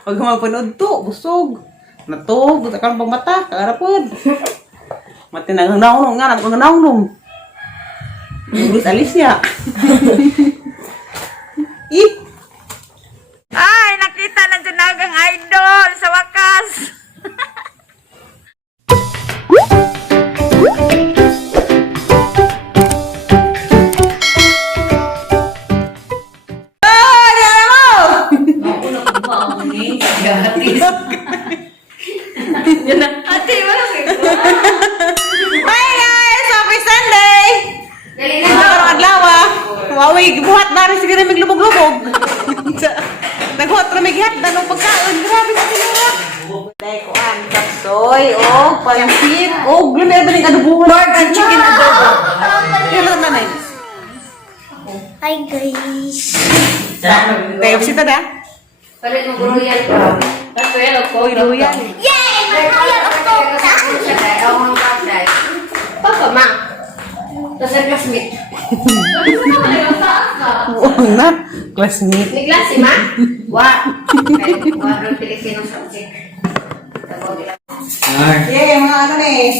Pag mapanood to, busog. Natog, takang pagmata, kagarapod. Mati nagnanong nga, nagnanong. Gulis alis niya. Ay, nakita na dyan nagang idol sa wakas. Ate, wala Hi guys! Happy Sunday! Nagkaroon adlaw ah. Wawi, buhat na rin siguro maglubog-lubog. Nagbuhat na may gihat na ng pagkaon. Grabe sa tinura. Dahil ko ang kapsoy, pansit, glumera ba ng adobo? Pork and chicken adobo. Yan lang nanay. Hi guys. Tayo, sita na? Palit mo royal ko. Tapos royal ko. Royal. Yay! Royal of Coke! Ako ang kapday. Papa, ma. Tapos ang classmate. Buong na. Classmate. Ni klase, ma? Wa. Wa ng Filipino subject. Yeah, mga ano na eh.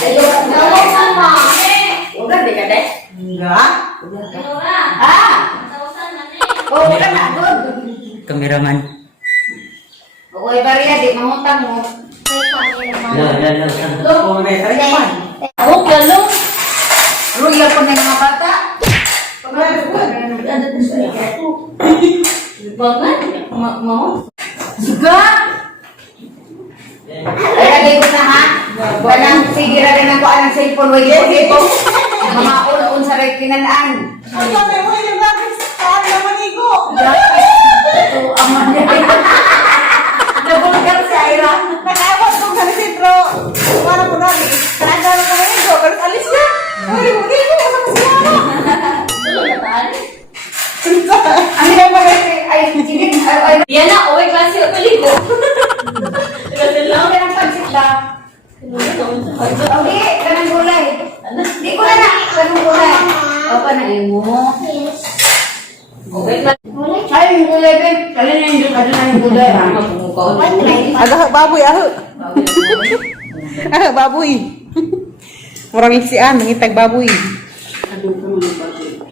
Ayun, mama. Udah di ka, deh? Enggak. Ah! Oh, udah na, good. Kameraman. Uy, bariya, di mangutang mo. Oh, may tarik naman. Ako, lalo. Royal po na yung mga bata. Bangat, mau. Juga. Ay, lagay ko na ha. Walang sige rin ako ang cellphone. Wait ko dito. Mga ulo-un sa rekinanaan. Ang sabi mo, yung graphics card na manigo. Ito, aman niya. Nabulgar si Ira. Nag-awat kong sa sentro. Para po na, talaga lang kami manigo. Pero alis na. Ay, hindi ko kasama si Yara. Ano yung mga ay, sige, ay, Yan na, uwi klase ako ligo. lang ka ng pansit ba? Okay, kanang gulay. Di ko na, kanang gulay. O, panayin mo. Yes. Uwi klase. Ay, yung gulay, Ben. Kali na yung gulay, ha? Agak baboy, baboy. Murang isian, ngitag baboy.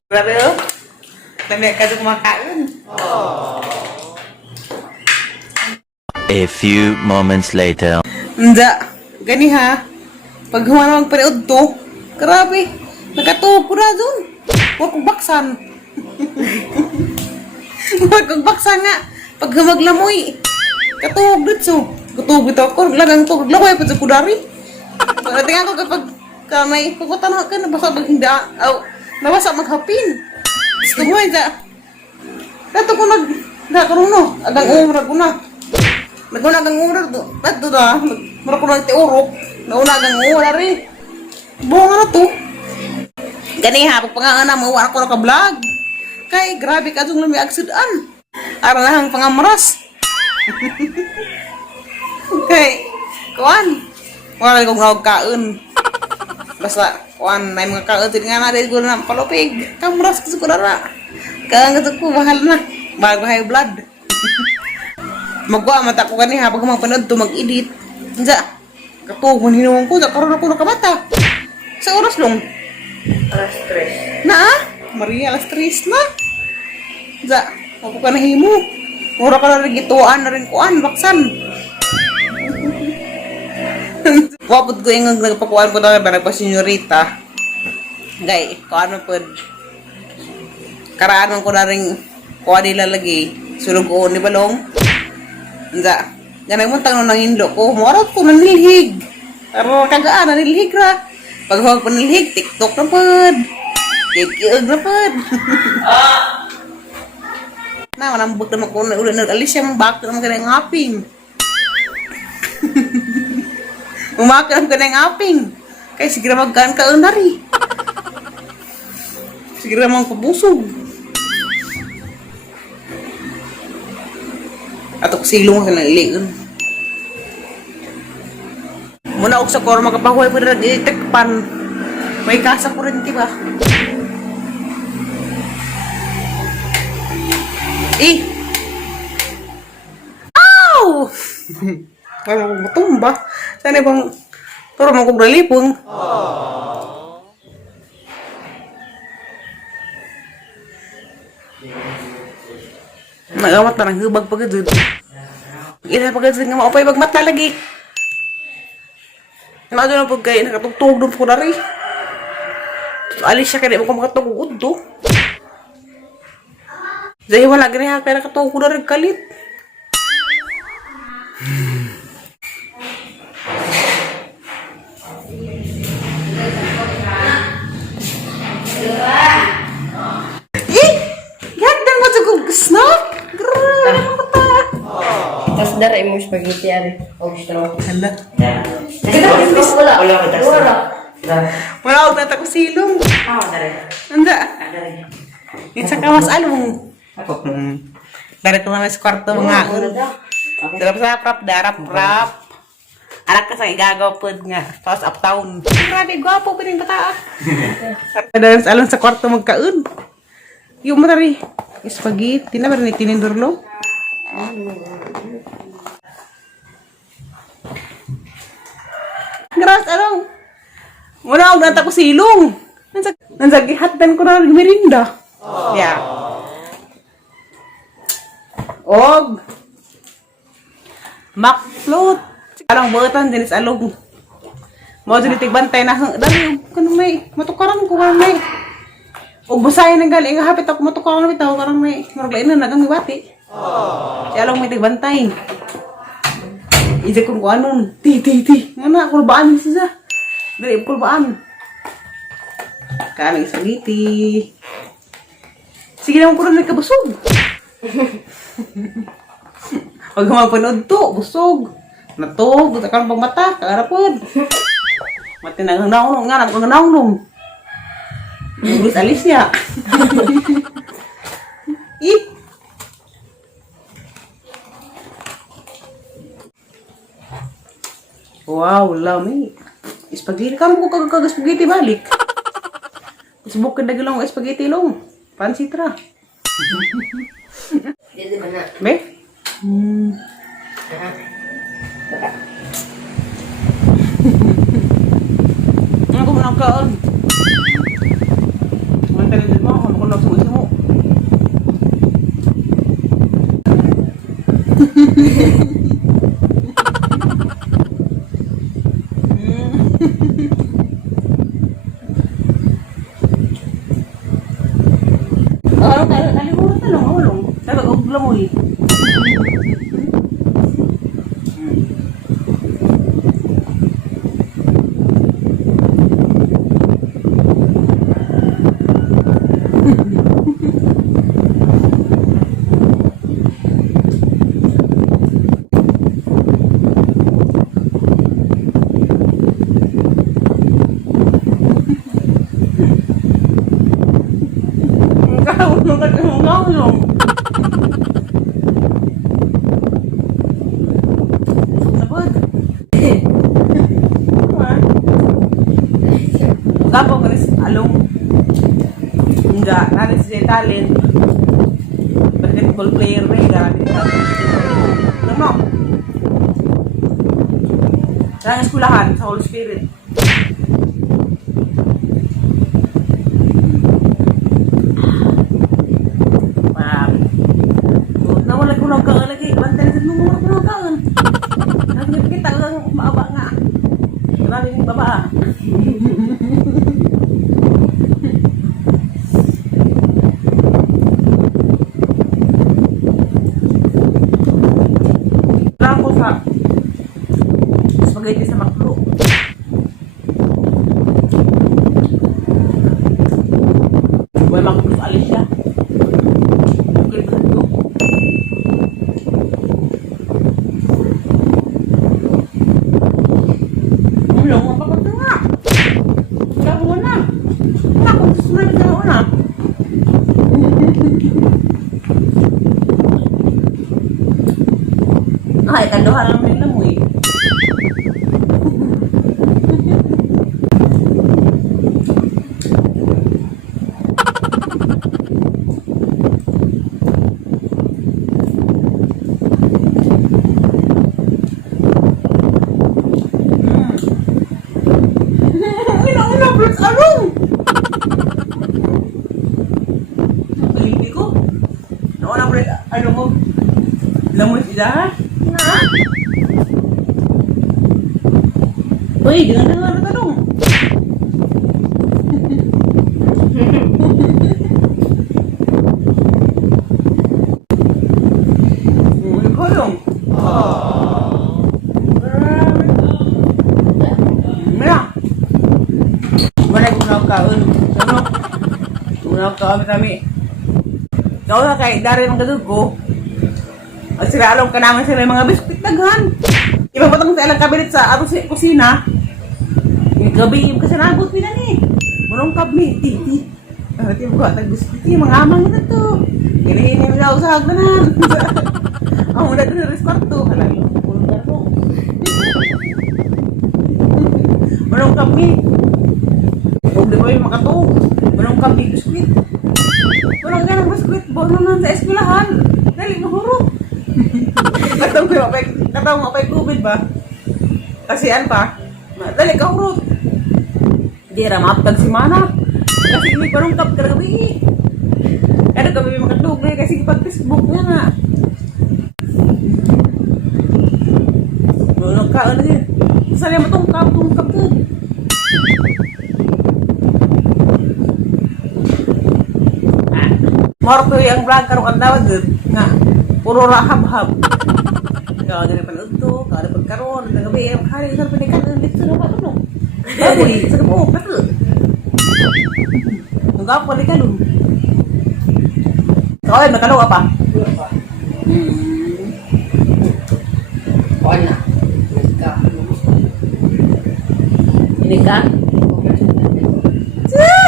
Grabe oh. Dami ka kumakain. A few moments later. Hindi. Gani ha. Pag humanawag panood to, grabe. Nakatuhog ko na dun. Huwag kong baksan. Huwag kong baksan nga. Pag humaglamoy, katuhog dito. Katuhog dito ako. Lagang tuhog. Lakoy pa sa kudari. Tingnan ko kapag may kukutan ka na basa mag hindi. Nabasa maghapin. Gusto mo ita. Dato ko nagkaroon no. Agang umrag ko na. Naguna-agang umrag do. Dato da. Mara ko nagtiurok. Nauna-agang umrag rin. Bunga na to. Gani ha. Pagpangangana mo, wala ko naka-vlog. Kay, grabe ka itong lumi agsidaan. Ara na hang pangamras. Kay, kuan. Wala kong nagkaon. Basta, kuan, may mga kaon. Nga na rin ko na palupig. Kamras ko sa kudara. Kaya nga ko, mahal na. Bago high blood. Magwa, mata ko kani habang mapanood to mag-edit. Diya, katong maninuwang ko, karoon ako nakabata. Sa oras long. Alas 3. Na Maria, alas 3 na. Diya, ako ka nahimo. Mura ka na rin gituan na rin kuan, baksan. Wapod ko yung nagpakuan ko na ba, nagpa-senyorita. Gay, kuan mo po. Karaan ko na rin kuan nila lagi. Sulog ko ni Balong. Nga, ganang mo tanong ng indo ko, morat ko nanilhig. Pero kagaan, nanilhig ra. Pag huwag pa nanilhig, TikTok na pod. Kikiog na pod. Na, manambog naman ko na ulit alis siya mong bakit naman ka na yung ngaping. Umakit naman ka na yung ngaping. Kaya sige na magkaan ka unari. Sige na mga pabusog. Ato silong sa nalilingon. Muna ako sa koro magapahuay po na itekpan. May kasa ko rin, diba? Eh! Ow! Parang matumba. Sana bang turo mo kong dalipon. Nagamat na ng hubag pagkadud. Ina pagkadud nga maupay bagmat na lagi. Nado na pag kayo nakatugtog doon po na rin. Alis siya kaya mo kung makatugod do. Dahil wala ganyan kaya nakatugod na rin kalit. Eh! Gandang mo sa snap! Grabe naman ko ta! Tapos dara mo spaghetti ari. O straw. Hala. Wala. Wala ako na tako silong. Anda. Yung sa kawas along. Dari ko naman sa kwarto mga Darap sa rap. Anak ka sa igagaw po nga. Tapos uptown. Grabe, gwapo pa rin bata. Dari sa along sa kwarto magkaun. Yung matari. Spaghetti na ba rin itinindurlo? Grabe, along. Wala ako nata ko silong. Nansagihatan ko na merinda. Yeah. Og. Makfloat. Alang buatan dinis alog. Mo dili tigbantay na dali kanang may matukaran ko kanang may. Og busayan ng gali nga hapit ako matukaran bitaw karang may murag na nagang ibati. Si along may tigbantay. Ije ko anon. Ti. Ngana kulbaan siya. Dili kulbaan. Kanang saliti. Sige naman ko rin kabusog. Huwag ka mapanood to, busog. Natog, takang pang mata, kagarapod. Mati nagnanong nga, nagnanong. Naglis alis niya. Ih! Wow, lami. Spaghetti, kamo ko kagaspaghetti balik. Subok ka dagilang spaghetti long. Pansitra. Dili ba na? Be? Ano ko manang kaon? Mantalin din mo, ano ko lang sa mo. Kalimutan na lang, awalong. Sabi ko, lamoy. Gapo ko rin along. Nga, narin si talent. Basketball player na yung no? Lang eskulahan sa Holy Spirit. Nawala ko lang kaan lagi. Bantay na nawala ko lang kaan. Nakikita lang maaba nga. Maraming baba. Lang ko sa spaghetti sa makro. Buhay makro sa Alicia. Okay, bro. Ulong, mapapag na nga. Wala ko na. Wala ko, susunod na ako na. Ay, kanduhan lang nila mo eh. ano mo? Lamoy sila? Na? Uy, dengar tanong. Uy, kolong. Mira. Mana guna kaun? Ano? Guna kaun kami. Kau na kay dari ng gadug ko. At sila along ka naman sila yung mga biskuit daghan. Ibang batang sa ilang kabinet sa ato sa kusina. Yung gabi yung kasanagot nila ni. Munong kami, titi. Ati mo ko, biskuit mga amang ito to. Ginihin yung daw sa hagdanan. Ang muna doon na resparto. Halalo, pulong ka po. Munong kami. Huwag di ko yung makatog. Munong kami, biskuit. Munong ka ng biskuit. Bono na sa eskwelahan. Dali, mahurot. Katawang mo apay COVID ba? Kasi ano pa? Dali ka urot. Di ramaptag si Mana. Kasi may parungkap ka gabi. Ano kami makatulog na kasi pag Facebook nga na. Nung ka ano din. Sali mo tungkap din. Morto yung vlog karong ang tawag din. Nga. Puro rahab-hab. Kalau dari penutup, kalau ada perkaruan, ada gabi yang hari sampai dekat dengan itu apa tu? Bagus, sekarang betul. Enggak apa dekat dulu. Kau yang makan apa? Wala. Ini kan?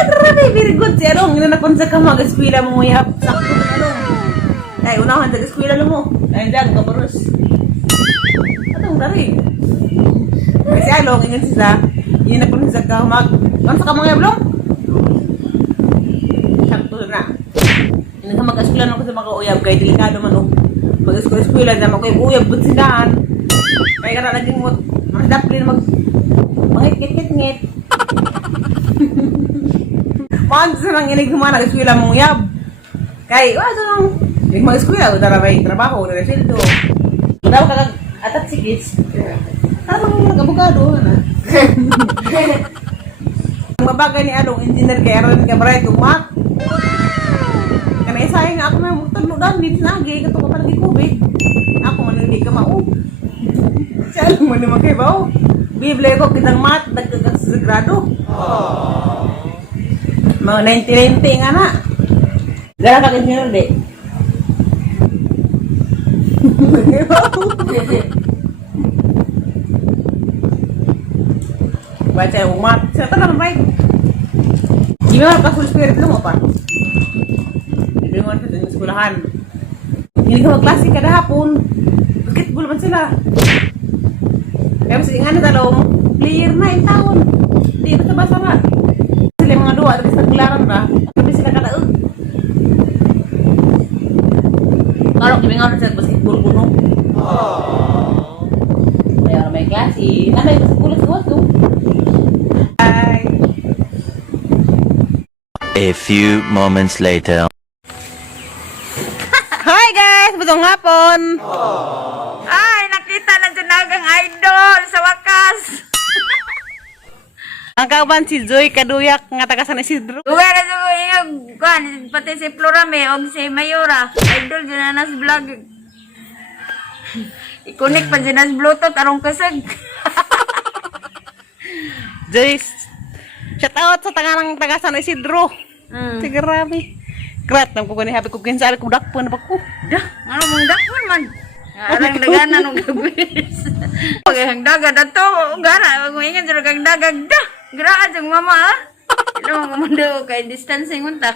Grabe, very good si Along. Ini na kung sa mag-eskwela mo ya. Sakto na Along. Ay, unahan sa eskwela mo. Ay, dyan ka paros. Atong dari. Kasi Along, ingat sila. Yun na kung sa mag... Kan sa kamang yablong? Sakto na. Ini ka mag-eskwela na ko sa mga uyab. Kaya delikado man o. Mag-eskwela na mag uyab but sindahan. Kaya ka na naging mo. Makadaplin mag... Mangit-ngit-ngit. Paano sa nang inig naman nag-eskwela mong uyab? Kaya, wala lang. Hindi mo eskwela, udah may trabaho, udah sildo. Udah ka atat sigits. Parang nag-abogado na. Ang mabagay ni Along, engineer kay Aaron Gabriel tumak. Kana isay nga ako na mutag dan dito na agi kato ka palagi kubig. Ako man hindi ka mao. Siya lang man naman kay bao. Biblia ko kitang mat dagdag sa grado. Mga 90-90 nga na. Gara ka ganyan di. Baca umat, siapa nama baik? Gimana ka full spirit lu apa? Hindi mo sa sekolahan. Hindi ka magklase kada hapon. Basketball man sila. Kaya mas ingana talong clear na yung taon. Hindi basta-basta na. Sila yung mga duwa, tapos naglaran na. Tapi sila kadaog. Kalau kami nga sa basketball kuno. Kaya may klase. Nanay ko sa kulas-kulas to. Bye. A few moments later. Hi guys! Butong hapon! Ay, nakita na dyan nagang idol sa wakas. Ang kauban si Joy Kaduyak nga taga San Isidro. Lugar na sa yung kan, pati si Florame o si Mayura. Idol dyan na nas vlog. Ikunik pa dyan nas Bluetooth arong kasag. Joy, shout out sa tanganang taga San Isidro. Sige rami. Krat, nang kukunin habi ko kinsabi ko dakpon na pa ko. Dah, ano mong dakon man? Arang daganan ng gabis. Ang daga na to, gara, mag-uingan sa kang dagag dah. Graan sa mama ha? Ito mga kumando kay distancing unta.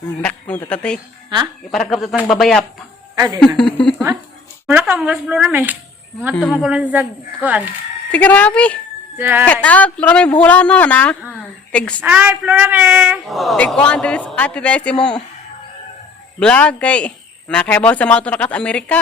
Dakpon tatatay. Ha? Iparagap tatang babayap. Ah, di na. Ha? Wala ka mga Florame. Mga tumakulan sa kuan. Sige rami. Sa... Shout out, rami buhula na. Tigs. Ay, Florame! Tig ko Andres ati guys imong vlog kay nakayabaw sa mga tunakas Amerika.